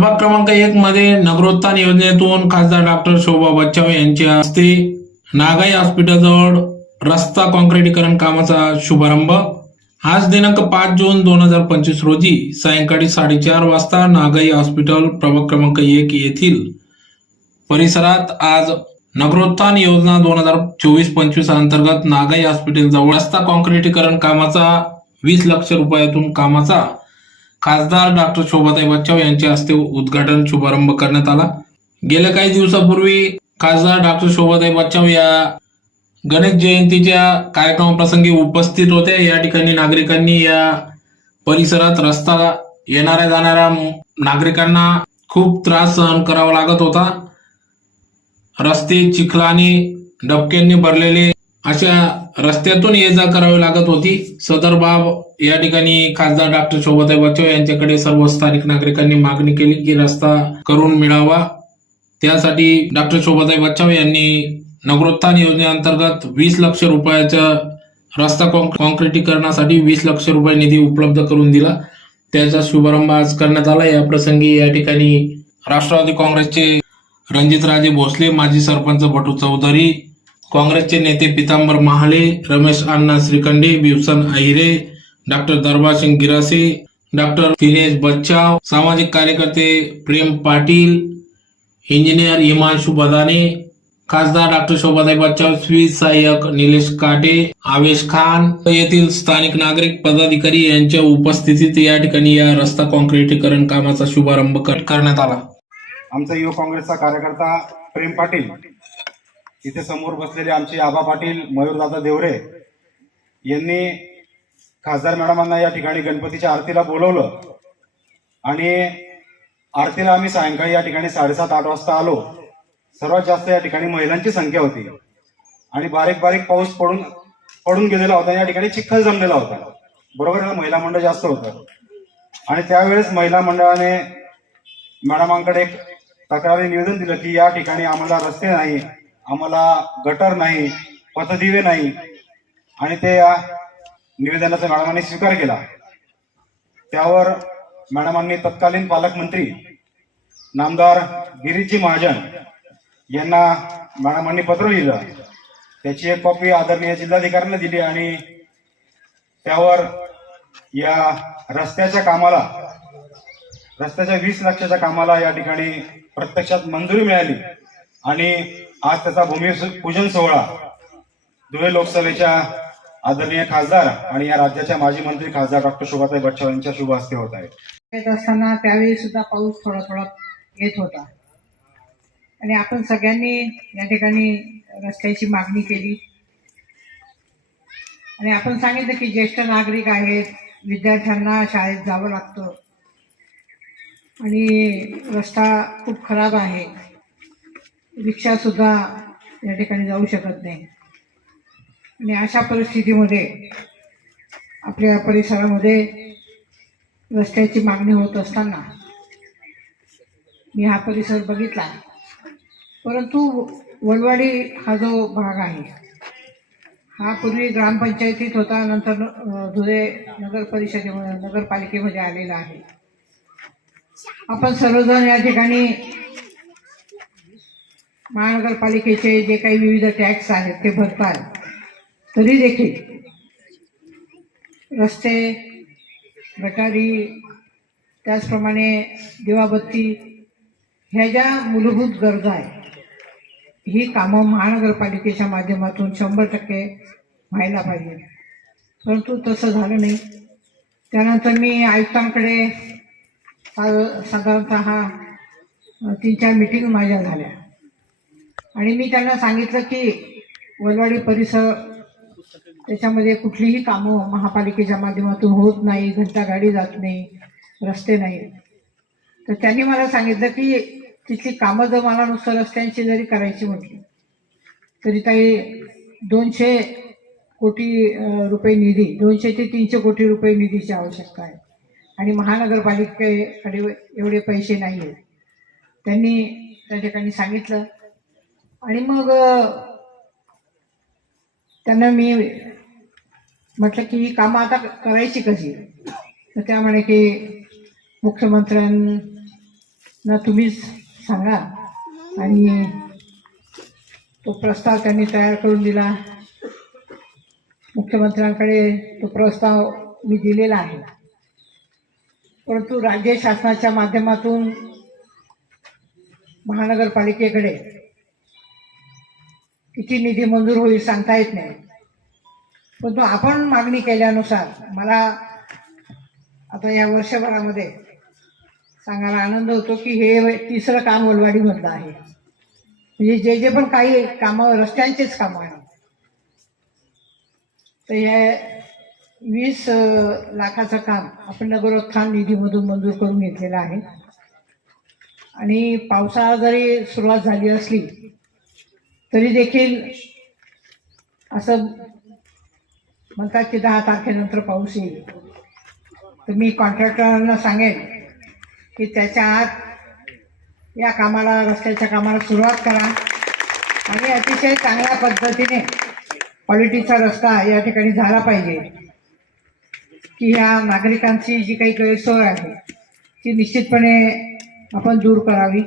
प्रभाग क्रमांक एक मध्ये नगरोत्थान योजनेतून खासदार डॉक्टर शोभा बच्चाव यांच्या हस्ते नागाई हॉस्पिटलजवळ रस्ता कॉन्क्रिटीकरण कामाचा शुभारंभ. आज दिनांक पाच जून दोन हजार पंचवीस रोजी सायंकाळी साडेचार वाजता नागाई हॉस्पिटल प्रभाग क्रमांक एक येथील परिसरात आज नगरोत्थान योजना दोन हजार चोवीस पंचवीस अंतर्गत नागाई हॉस्पिटल जवळ रस्ता कॉन्क्रिटीकरण कामाचा वीस लक्ष रुपयातून कामाचा खासदार डॉक्टर शोभाताई बच्चाव यांच्या हस्ते उद्घाटन शुभारंभ करण्यात आला. गेल्या काही दिवसापूर्वी खासदार डॉक्टर शोभाताई बच्चाव या गणेश जयंतीच्या कार्यक्रमाप्रसंगी उपस्थित होत्या. या ठिकाणी नागरिकांनी या परिसरात रस्ता येणाऱ्या जाणाऱ्या नागरिकांना खूप त्रास सहन करावा लागत होता. रस्ते चिखलाने डबक्यांनी भरलेले अशा रस्त्यातून ये जा करावी लागत होती. सदर बाब या ठिकाणी खासदार डॉक्टर शोभाताई बच्चाव यांच्याकडे सर्व स्थानिक नागरिकांनी मागणी केली की रस्ता करून मिळावा. त्यासाठी डॉक्टर शोभाताई बच्चाव यांनी नगरोत्थान योजनेअंतर्गत वीस लक्ष रुपयाच्या रस्ता कॉन्क्रिटीकरणासाठी वीस लक्ष रुपये निधी उपलब्ध करून दिला. त्याचा शुभारंभ आज करण्यात आला. या प्रसंगी या ठिकाणी राष्ट्रवादी काँग्रेसचे रणजितराजे भोसले माजी सरपंच बटू चौधरी काँग्रेसचे नेते पितांबर महाले रमेश अण्णा श्रीखंडे बिवसन अहिरे डॉक्टर दरबारसिंग गिरासे डॉक्टर दिनेश बच्चाव सामाजिक कार्यकर्ते प्रेम पाटील इंजिनियर हिमांशु बदाने खासदार डॉक्टर शोभाताई बच्चाव स्वीज सहाय्यक निलेश काटे आवेश खान येथील स्थानिक नागरिक पदाधिकारी यांच्या उपस्थितीत या ठिकाणी या रस्ता काँक्रिटीकरण कामाचा शुभारंभ करण्यात आला. आमचा युवक काँग्रेसचा कार्यकर्ता प्रेम पाटील इथे समोर बसलेले आमचे आबा पाटील मयूरदादा देवरे यांनी खासदार मॅडमांना या ठिकाणी गणपतीच्या आरतीला बोलवलं. आणि आरतीला आम्ही सायंकाळी या ठिकाणी साडेसात आठ वाजता आलो. सर्वात जास्त या ठिकाणी महिलांची संख्या होती. आणि बारीक बारीक पाऊस पडून पडून गेलेला होता या ठिकाणी चिखल जमलेला होता. बरोबर आहे ना महिला मंडळ जास्त होतं. आणि त्यावेळेस महिला मंडळाने मॅडमांकडे एक तक्रारी निवेदन दिलं की या ठिकाणी आम्हाला रस्ते नाही. आम्हाला गटर नाही पथदिवे नाही आणि ते या निवेदनाचा मॅडमांनी स्वीकार केला. त्यावर मॅडमांनी तत्कालीन पालकमंत्री नामदार गिरीजी महाजन यांना मॅडमांनी पत्र लिहिलं. त्याची एक कॉपी आदरणीय जिल्हाधिकाऱ्यांना दिली आणि त्यावर या रस्त्याच्या कामाला रस्त्याच्या वीस लाखाच्या कामाला या ठिकाणी प्रत्यक्षात मंजुरी मिळाली. आणि आज त्याचा भूमिपूजन सोहळा धुळे लोकसभेच्या आदरणीय खासदार आणि या राज्याच्या माजी मंत्री खासदार डॉक्टर शोभाताई बच्चाव यांच्या शुभ हस्ते होत आहे. येत असताना त्यावेळी सुद्धा पाऊस थोडा थोडा येत होता. आणि आपण सगळ्यांनी या ठिकाणी रस्त्याची मागणी केली. आणि आपण सांगितलं की ज्येष्ठ नागरिक आहेत विद्यार्थ्यांना शाळेत जावं लागतं. आणि रस्ता खूप खराब आहे. रिक्षा सुद्धा या ठिकाणी जाऊ शकत नाही. आणि अशा परिस्थितीमध्ये आपल्या परिसरामध्ये रस्त्याची मागणी होत असताना मी हा परिसर बघितला. परंतु वलवाडी हा जो भाग आहे हा पूर्वी ग्रामपंचायतीत होता नंतर धुळे नगर परिषदेमध्ये नगरपालिकेमध्ये आलेला आहे. आपण सर्वजण या ठिकाणी महानगरपालिकेचे जे काही विविध टॅक्स आहेत ते भरतात तरी देखील रस्ते गटारी त्याचप्रमाणे दिवाबत्ती ह्या ज्या मूलभूत गरजा आहेत ही कामं महानगरपालिकेच्या माध्यमातून शंभर टक्के व्हायला पाहिजे. परंतु तसं झालं नाही. त्यानंतर मी आयुक्तांकडे साधारणतः तीन चार मिटिंग माझ्या झाल्या. आणि मी त्यांना सांगितलं की वलवाडी परिसर त्याच्यामध्ये कुठलीही कामं महापालिकेच्या माध्यमातून होत नाही घंटागाडी जात नाही रस्ते नाही. तर त्यांनी मला सांगितलं की तिथली कामं जर मला नुसतं रस्त्यांची जरी करायची म्हटली तरी काही दोनशे कोटी रुपये निधी दोनशे ते तीनशे कोटी रुपये निधीची आवश्यकता आहे. आणि महानगरपालिकेकडे एवढे पैसे नाही आहेत त्यांनी त्या ठिकाणी सांगितलं आणि मग त्यांना मी म्हटलं की ही कामं आता करायची कशी? तर त्या म्हणे की मुख्यमंत्र्यांना तुम्हीच सांगा. आणि तो प्रस्ताव त्यांनी तयार करून दिला. मुख्यमंत्र्यांकडे तो प्रस्ताव मी दिलेला आहे. परंतु राज्य शासनाच्या माध्यमातून महानगरपालिकेकडे किती निधी मंजूर होईल सांगता येत नाही. परंतु आपण मागणी केल्यानुसार मला आता या वर्षभरामध्ये सांगायला आनंद होतो की हे तिसरं काम ओलवाडीमधलं आहे. म्हणजे जे जे पण काही कामं रस्त्यांचेच कामं आहेत तर हे वीस लाखाचं काम आपण नगरोत्थान निधीमधून मंजूर करून घेतलेलं आहे. आणि पावसाळा जरी सुरुवात झाली असली तरी देखील असं म्हणतात की दहा तारखेनंतर पाऊस येईल. तर मी कॉन्ट्रॅक्टरांना सांगेन की त्याच्या आत या कामाला रस्त्याच्या कामाला सुरुवात करा. आणि अतिशय चांगल्या पद्धतीने क्वालिटीचा रस्ता या ठिकाणी झाला पाहिजे की ह्या नागरिकांची जी काही गैरसोय आहे ती निश्चितपणे आपण दूर करावी.